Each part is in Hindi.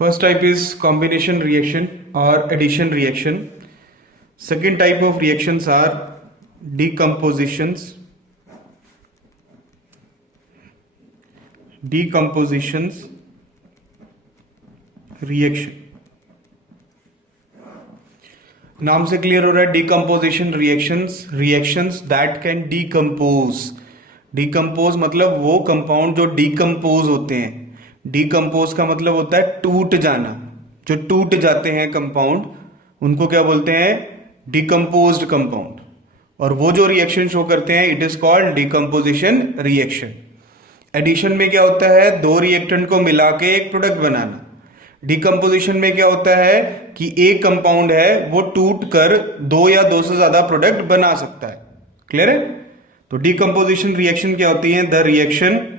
First type is combination reaction or addition reaction. Second type of reactions are decompositions. Decompositions reaction. नाम से क्लियर हो रहा है decomposition reactions that can decompose मतलब वो कंपाउंड जो डिकम्पोज होते हैं। डिकम्पोज का मतलब होता है टूट जाना। जो टूट जाते हैं कंपाउंड उनको क्या बोलते हैं? Decomposed compound. और वो जो रिएक्शन शो करते हैं it is called decomposition reaction. Addition में क्या होता है? दो रिएक्टेंट को मिला के एक प्रोडक्ट बनाना। डिकम्पोजिशन में क्या होता है कि एक कंपाउंड है वो टूट कर दो या दो से ज्यादा प्रोडक्ट बना सकता है। क्लियर है? तो डिकम्पोजिशन रिएक्शन क्या होती है? The reaction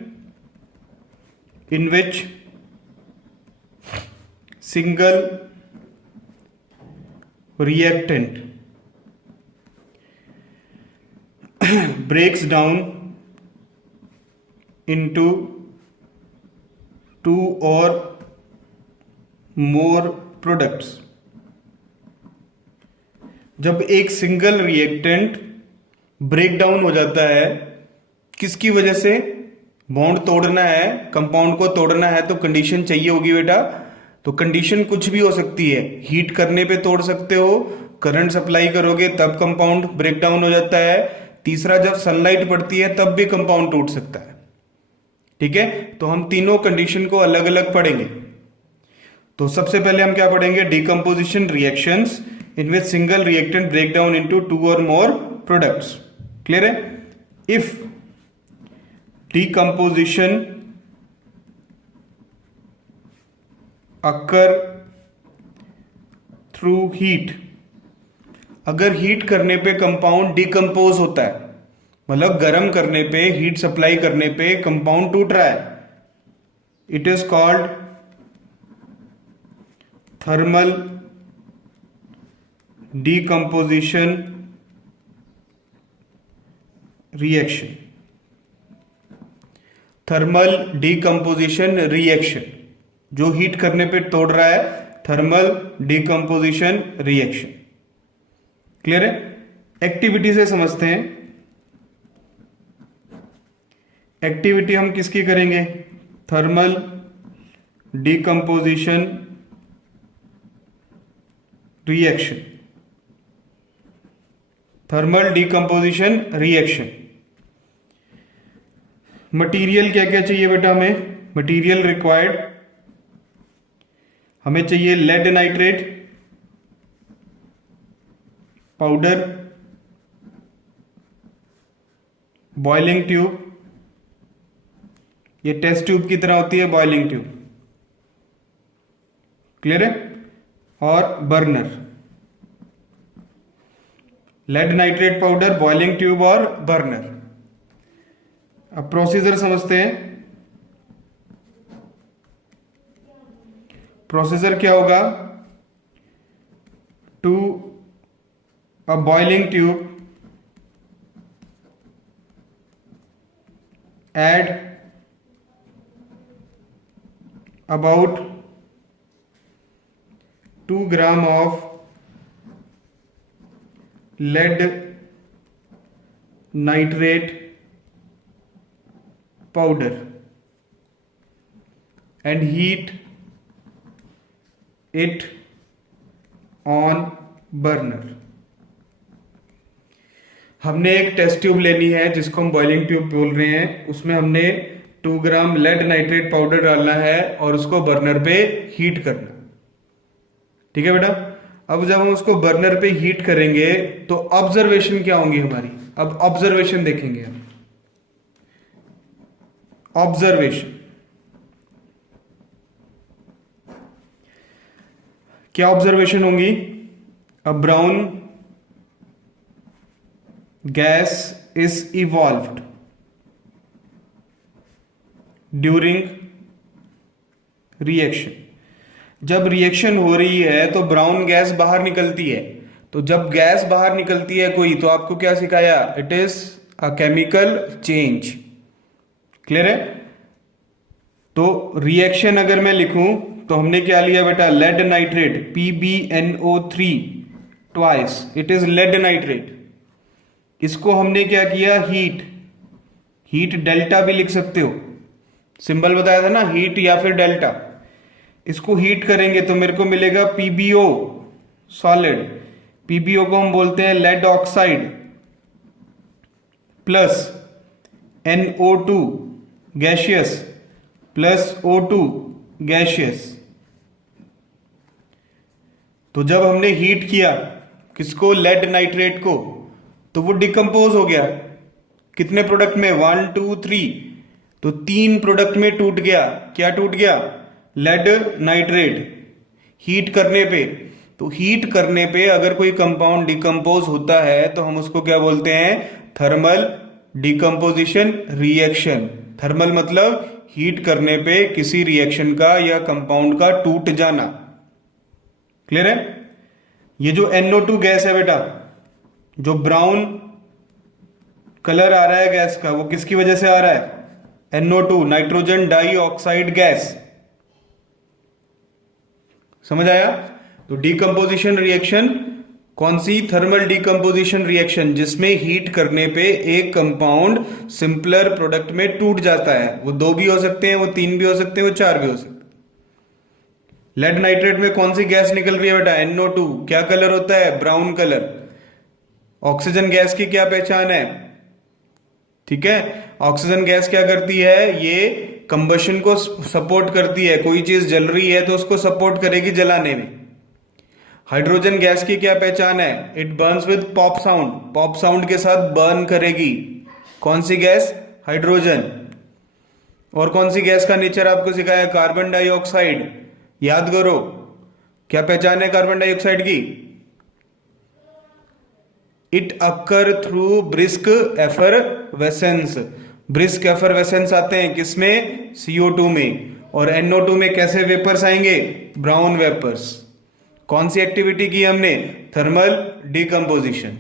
in which single reactant breaks down into two or more products। जब एक सिंगल रिएक्टेंट ब्रेक डाउन हो जाता है, किसकी वजह से? बॉन्ड तोड़ना है, कंपाउंड को तोड़ना है तो कंडीशन चाहिए होगी बेटा। तो कंडीशन कुछ भी हो सकती है। हीट करने पे तोड़ सकते हो, करंट सप्लाई करोगे तब कंपाउंड ब्रेक डाउन हो जाता है। तीसरा, जब सनलाइट पड़ती है तब भी कंपाउंड टूट सकता है। ठीक है, तो हम तीनों कंडीशन को अलग अलग पढ़ेंगे। तो सबसे पहले हम क्या पढ़ेंगे? Decomposition reactions in which single reactant break down into two और मोर प्रोडक्ट्स। क्लियर है? If decomposition occur through heat, अगर हीट करने पे कंपाउंड डिकम्पोज होता है, मतलब गर्म करने पे, हीट सप्लाई करने पे कंपाउंड टूट रहा है, it is called thermal decomposition reaction. Thermal decomposition reaction, जो हीट करने पे तोड़ रहा है, थर्मल डिकम्पोजिशन रिएक्शन। क्लियर है? एक्टिविटी से समझते हैं। एक्टिविटी हम किसकी करेंगे? Thermal decomposition reaction. Thermal decomposition reaction. Material क्या क्या चाहिए बेटा हमें? मटेरियल रिक्वायर्ड, हमें चाहिए lead nitrate powder, boiling tube, ये टेस्ट ट्यूब की तरह होती है बॉइलिंग ट्यूब। क्लियर है? और burner. Lead nitrate powder, boiling tube और बर्नर। अब प्रोसीजर समझते हैं। प्रोसीजर क्या होगा? To a boiling tube, add about 2 gram of lead nitrate powder and heat it on burner। हमने एक टेस्ट ट्यूब लेनी है जिसको हम बॉइलिंग ट्यूब बोल रहे हैं। उसमें हमने 2 ग्राम लेड नाइट्रेट पाउडर डालना है और उसको बर्नर पे हीट करना। ठीक है बेटा? अब जब हम उसको बर्नर पे हीट करेंगे तो ऑब्जर्वेशन क्या होंगी हमारी? अब ऑब्जर्वेशन देखेंगे हम। ऑब्जर्वेशन क्या ऑब्जर्वेशन होंगी? A brown gas is evolved during reaction। जब रिएक्शन हो रही है तो ब्राउन गैस बाहर निकलती है। तो जब गैस बाहर निकलती है कोई, तो आपको क्या सिखाया? It is a chemical change. Clear है? तो रिएक्शन अगर मैं लिखूं तो हमने क्या लिया बेटा, lead nitrate, PbNO3 twice, it is lead nitrate. इसको हमने क्या किया, हीट डेल्टा भी लिख सकते हो, सिंबल बताया था ना, हीट या फिर डेल्टा। इसको हीट करेंगे तो मेरे को मिलेगा PbO सॉलिड, PbO को हम बोलते हैं lead oxide, plus NO2 gaseous plus O2 gaseous. तो जब हमने हीट किया किसको, लेड नाइट्रेट को, तो वो डिकम्पोज हो गया कितने प्रोडक्ट में, 1 2 3, तो 3 प्रोडक्ट में टूट गया। क्या टूट गया, लेड नाइट्रेट। हीट करने पे, तो हीट करने पे अगर कोई कंपाउंड डिकम्पोज होता है तो हम उसको क्या बोलते हैं, थर्मल डिकम्पोजिशन रिएक्शन। थर्मल मतलब हीट करने पे किसी रिएक्शन का या कंपाउंड का टूट जाना। क्लियर है। ये जो NO2 गैस है बेटा, जो ब्राउन कलर आ रहा है गैस का, वो किसकी वजह से आ रहा है, NO2 नाइट्रोजन डाइऑक्साइड गैस। समझ आया। तो डिकम्पोजिशन रिएक्शन कौन सी, थर्मल डिकम्पोजिशन रिएक्शन, जिसमें हीट करने पे एक कंपाउंड सिंपलर प्रोडक्ट में टूट जाता है। वो 2 भी हो सकते हैं, वो 3 भी हो सकते हैं, वो 4 भी हो सकते हैं। लेड नाइट्रेट में कौन सी गैस निकल रही है बेटा, NO2, क्या कलर होता है, ब्राउन कलर। ऑक्सीजन गैस की क्या पहचान है, ठीक है, ऑक्सीजन गैस क्या करती है, ये कंबशन को सपोर्ट करती है। कोई चीज जल रही है तो उसको सपोर्ट करेगी जलाने में। हाइड्रोजन गैस की क्या पहचान है, it Burns with pop sound, pop sound के साथ बर्न करेगी। कौन सी गैस, हाइड्रोजन। और कौन सी गैस का नेचर आपको सिखाया, कार्बन डाइऑक्साइड। याद करो, क्या पहचान है कार्बन डाइऑक्साइड की, it occur through brisk effervescence. Brisk effervescence आते हैं किसमें, CO2 में। और NO2 में कैसे वेपर्स आएंगे, ब्राउन वेपर्स। कौन सी एक्टिविटी की हमने, थर्मल डिकम्पोजिशन।